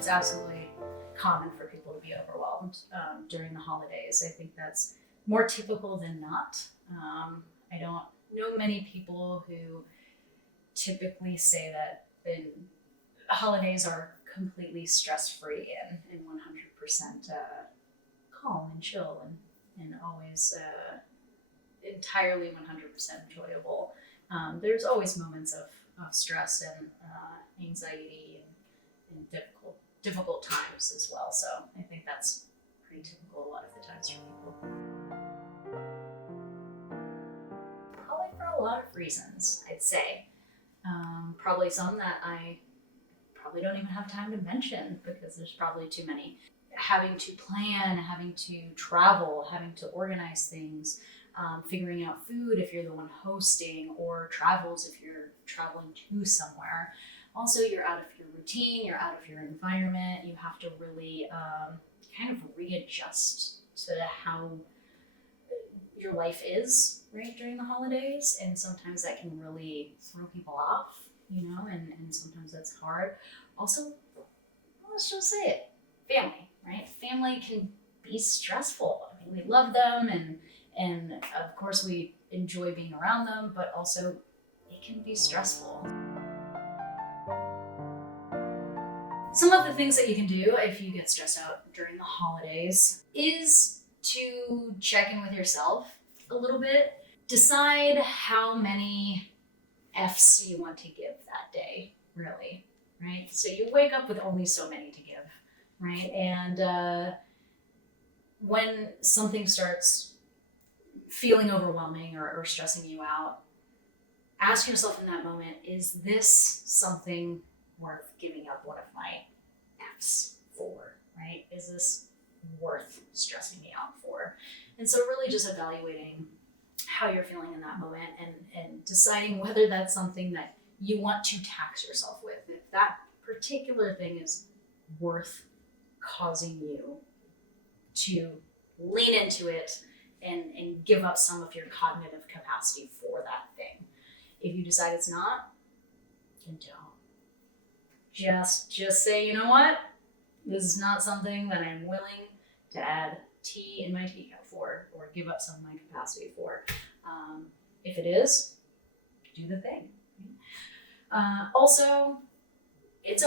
it's absolutely common for people to be overwhelmed during the holidays. I think that's more typical than not. I don't know many people who typically say that the holidays are completely stress-free and 100% calm and chill and always entirely 100% enjoyable. There's always moments of stress and anxiety and difficult times as well. So I think that's pretty typical a lot of the times for people. Probably for a lot of reasons, I'd say. Probably some that I probably don't even have time to mention because there's probably too many. Having to plan, having to travel, having to organize things, figuring out food if you're the one hosting, or travels if you're traveling to somewhere. Also, you're out of your routine, you're out of your environment. You have to really kind of readjust to how your life is, right, during the holidays. And sometimes that can really throw people off, and sometimes that's hard. Also, let's just say it, family, right? Family can be stressful. I mean, we love them and of course we enjoy being around them, but also it can be stressful. Some of the things that you can do if you get stressed out during the holidays is to check in with yourself a little bit. Decide how many F's you want to give that day, really, right? So you wake up with only so many to give, right? And when something starts feeling overwhelming or stressing you out, ask yourself in that moment, is this something worth giving up one of my F's for, right? Is this worth stressing me out for? And so really just evaluating how you're feeling in that moment and deciding whether that's something that you want to tax yourself with. If that particular thing is worth causing you to lean into it and give up some of your cognitive capacity for that thing. If you decide it's not, then don't. Just say, you know what? This is not something that I'm willing to add tea in my teacup for or give up some of my capacity for. If it is, do the thing. Also, it's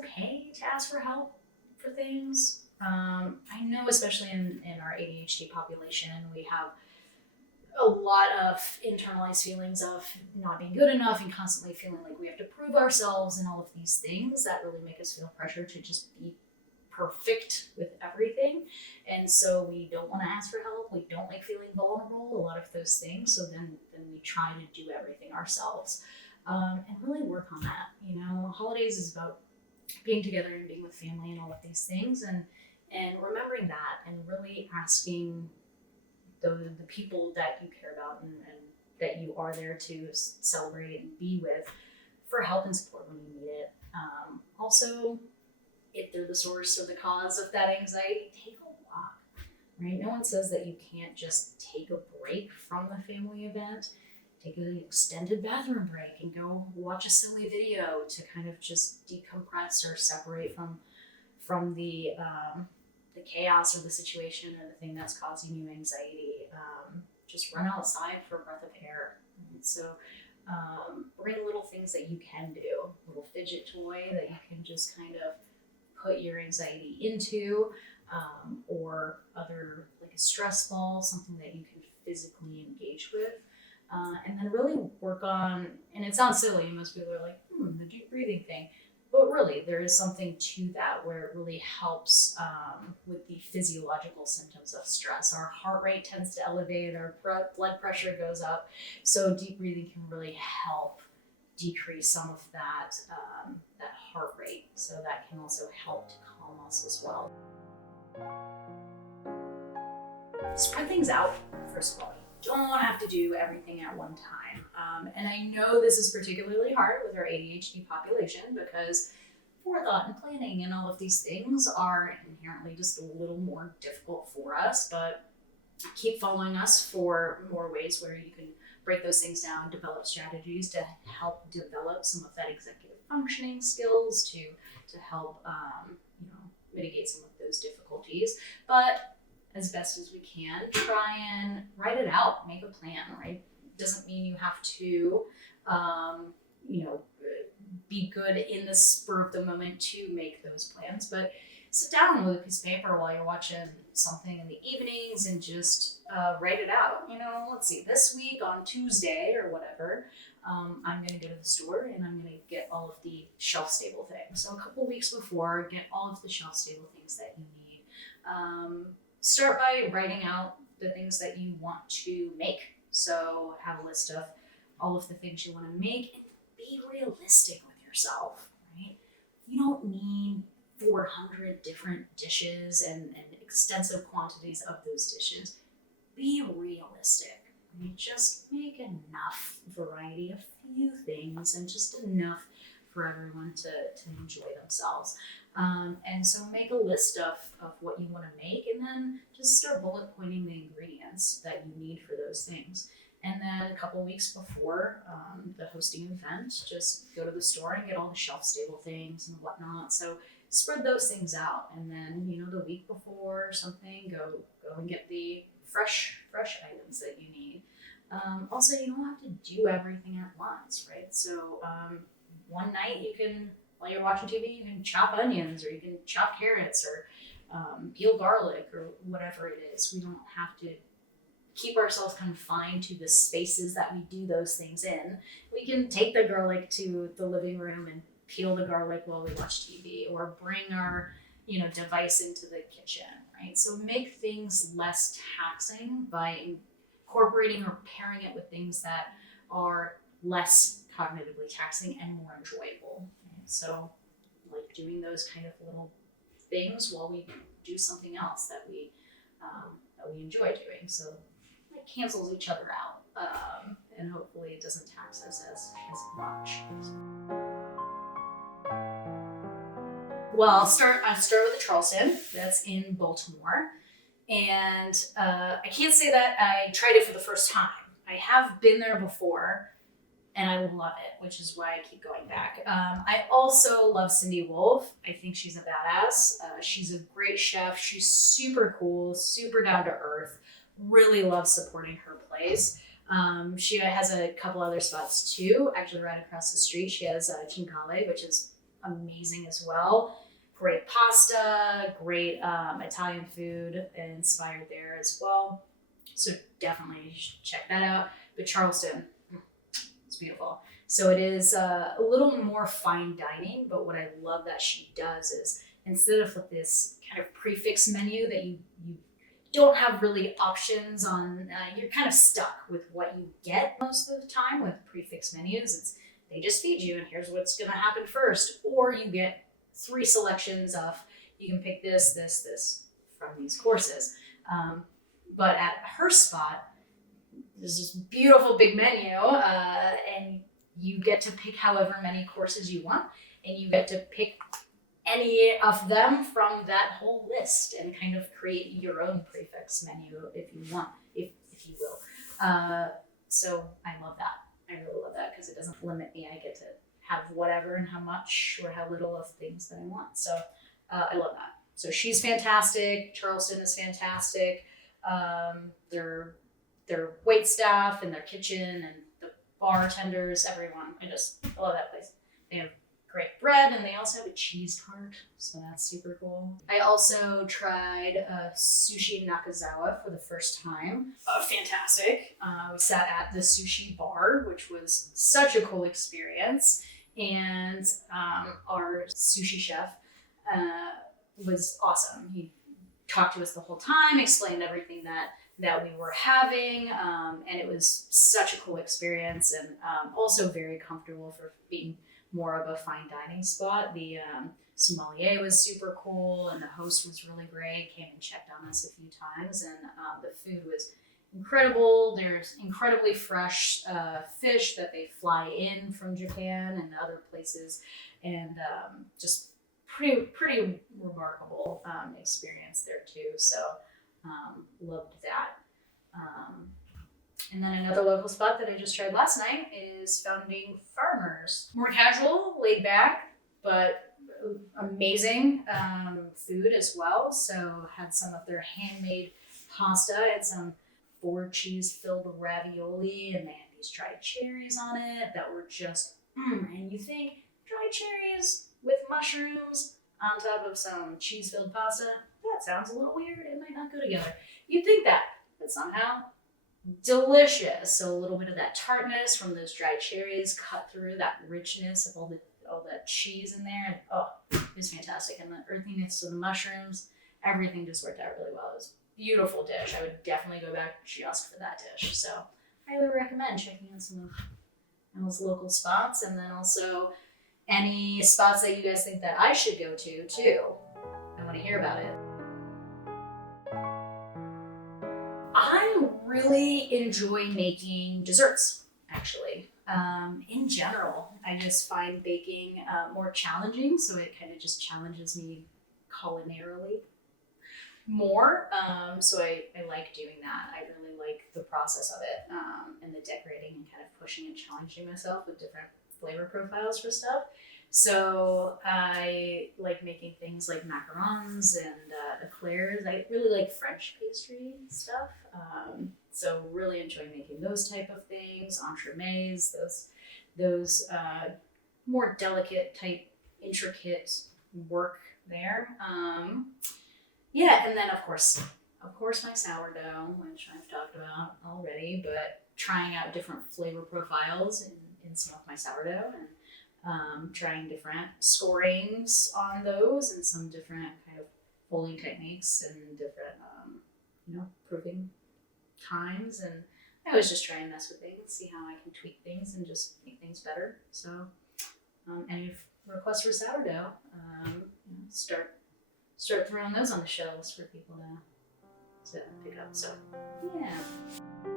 okay to ask for help for things. I know, especially in our ADHD population, we have a lot of internalized feelings of not being good enough and constantly feeling like we have to prove ourselves and all of these things that really make us feel pressure to just be perfect with everything. And so we don't want to ask for help. We don't like feeling vulnerable, a lot of those things. So then we try to do everything ourselves and really work on that. Holidays is about being together and being with family and all of these things and remembering that and really asking the people that you care about and that you are there to celebrate and be with for help and support when you need it. Also, if they're the source or the cause of that anxiety, take a walk, right? No one says that you can't just take a break from the family event. Take an extended bathroom break and go watch a silly video to kind of just decompress or separate from the chaos or the situation or the thing that's causing you anxiety. Just run outside for a breath of air. So bring little things that you can do, a little fidget toy that you can just kind of put your anxiety into, or other, like a stress ball, something that you can physically engage with. And then really work on, and it sounds silly, most people are like, the deep breathing thing. But really, there is something to that where it really helps with the physiological symptoms of stress. Our heart rate tends to elevate, our blood pressure goes up. So deep breathing can really help decrease some of that heart rate. So that can also help to calm us as well. Spread things out, first of all. You don't have to do everything at one time. And I know this is particularly hard with our ADHD population because forethought and planning and all of these things are inherently just a little more difficult for us, but keep following us for more ways where you can break those things down, develop strategies to help develop some of that executive functioning skills to help mitigate some of those difficulties. But as best as we can, try and write it out, make a plan, right? Doesn't mean you have to, be good in the spur of the moment to make those plans, but sit down with a piece of paper while you're watching something in the evenings and just write it out. Let's see, this week on Tuesday or whatever, I'm going to go to the store and I'm going to get all of the shelf-stable things. So a couple of weeks before, get all of the shelf-stable things that you need. Start by writing out the things that you want to make. So have a list of all of the things you want to make and be realistic with yourself, right? You don't need 400 different dishes and extensive quantities of those dishes. Be realistic. Just make enough variety, a few things, and just enough for everyone to enjoy themselves. And so make a list of what you want to make, and then just start bullet pointing the ingredients that you need for those things. And then a couple of weeks before the hosting event, just go to the store and get all the shelf-stable things and whatnot. So spread those things out. And then, the week before or something, go and get the fresh items that you need. Also, you don't have to do everything at once, right? So one night while you're watching TV, you can chop onions, or you can chop carrots, or peel garlic, or whatever it is. We don't have to keep ourselves confined to the spaces that we do those things in. We can take the garlic to the living room and peel the garlic while we watch TV, or bring our device into the kitchen, right? So make things less taxing by incorporating or pairing it with things that are less cognitively taxing and more enjoyable. Right? So like doing those kind of little things while we do something else that we enjoy doing. So it cancels each other out, and hopefully it doesn't tax us as much. Well, I'll start with the Charleston. That's in Baltimore. And I can't say that I tried it for the first time. I have been there before, and I love it, which is why I keep going back. I also love Cindy Wolf. I think she's a badass. She's a great chef. She's super cool, super down to earth. Really love supporting her place. She has a couple other spots too. Actually, right across the street, she has Cincale, which is amazing as well. Great pasta, great Italian food inspired there as well. So definitely check that out. But Charleston, it's beautiful. So it is a little more fine dining, but what I love that she does is instead of with this kind of prefix menu that you don't have really options on, you're kind of stuck with what you get most of the time with prefix menus. They just feed you and here's what's going to happen first, or you get 3 selections of, you can pick this from these courses. But at her spot, there's this beautiful big menu, and you get to pick however many courses you want, and you get to pick any of them from that whole list and kind of create your own prefix menu if you want, if you will. So I love that. I really love that because it doesn't limit me. I get to have whatever and how much or how little of things that I want. So I love that. So she's fantastic. Charleston is fantastic. Their wait staff and their kitchen and the bartenders, everyone. I love that place. They have great bread, and they also have a cheese tart, so that's super cool. I also tried sushi in Nakazawa for the first time. Fantastic. We sat at the sushi bar, which was such a cool experience, and our sushi chef was awesome. He talked to us the whole time, explained everything that we were having, and it was such a cool experience, and also very comfortable for being more of a fine dining spot. The sommelier was super cool, and the host was really great, came and checked on us a few times, and the food was incredible. There's incredibly fresh fish that they fly in from Japan and other places, and just pretty remarkable experience there too. So loved that. And then another local spot that I just tried last night is Founding Farmers. More casual, laid back, but amazing food as well. So had some of their handmade pasta and some 4 cheese filled ravioli, and they had these dried cherries on it that were just and you think dried cherries with mushrooms on top of some cheese filled pasta, that sounds a little weird, it might not go together. You'd think that, but somehow delicious. So a little bit of that tartness from those dried cherries cut through that richness of all that cheese in there. Oh, it was fantastic. And the earthiness of the mushrooms, everything just worked out really well. It was a beautiful dish. I would definitely go back just for that dish. So I highly recommend checking out some of those local spots, and then also any spots that you guys think that I should go to too. I want to hear about it. I really enjoy making desserts, actually. In general, I just find baking more challenging, so it kind of just challenges me culinarily more. So I like doing that. I really like the process of it, and the decorating and kind of pushing and challenging myself with different flavor profiles for stuff. So I like making things like macarons and eclairs. I really like French pastry stuff. So really enjoy making those type of things, entremets, those more delicate type, intricate work there. Yeah, and then of course my sourdough, which I've talked about already, but trying out different flavor profiles in some of my sourdough, and trying different scorings on those and some different kind of folding techniques and different proofing times. And I always just try and mess with things, see how I can tweak things and just make things better. So any requests for sourdough, start throwing those on the shelves for people to pick up. So yeah.